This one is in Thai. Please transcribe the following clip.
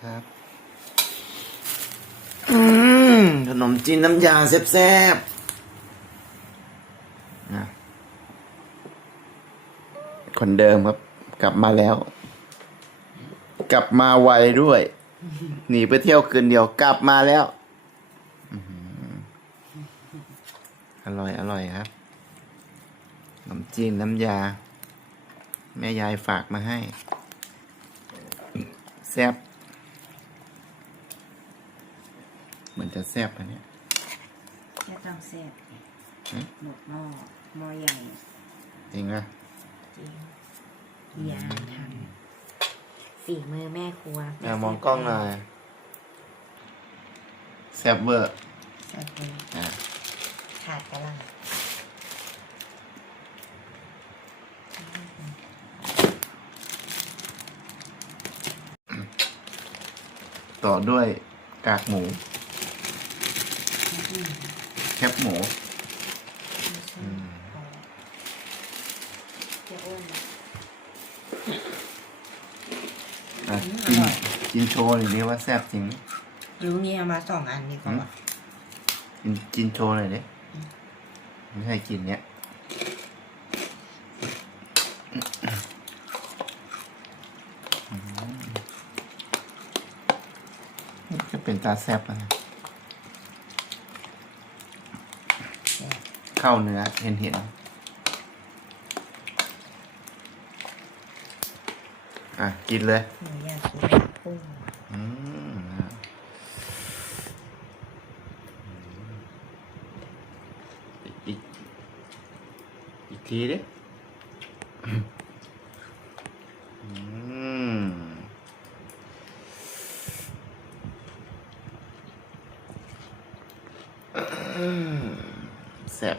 ครับอืมขนมจีนน้ำยาแซ่บๆนะคนเดิมครับ กลับมาแล้ว กลับมาไวด้วย หนีไปเที่ยวคืนเดียวกลับมาแล้วอื้อหืออร่อย อร่อยครับขนมจีนน้ำยา แม่ยายฝากมาให้ แซ่บ เหมือนจะแซ่บนะเนี่ยไม่ต้องแซ่บหืมหมดหม้อหม้อใหญ่ จริงป่ะจริงยายทำฝีมือแม่ครัวอะมองกล้องหน่อยแซ่บเวอร์แซ่บเลยอะขาดกระลังต่อด้วยกากหมู แคบหมูเจ้าอ้วนอะกินกินโชว์หน่อยดิว่าแซ่บจริงไหมรู้งี้เอามาสองอันดีกว่ากินกินโชว์หน่อยดิไม่ใช่กินเนี้ยอืมจะเป็นตาแซ่บแล้วนะ เข้าเนื้อเห็นเห็นอะ กินเลยหนูอยากกินผักบุ้งอืมนะอีกอีกทีดิอืมอืม แซ่บ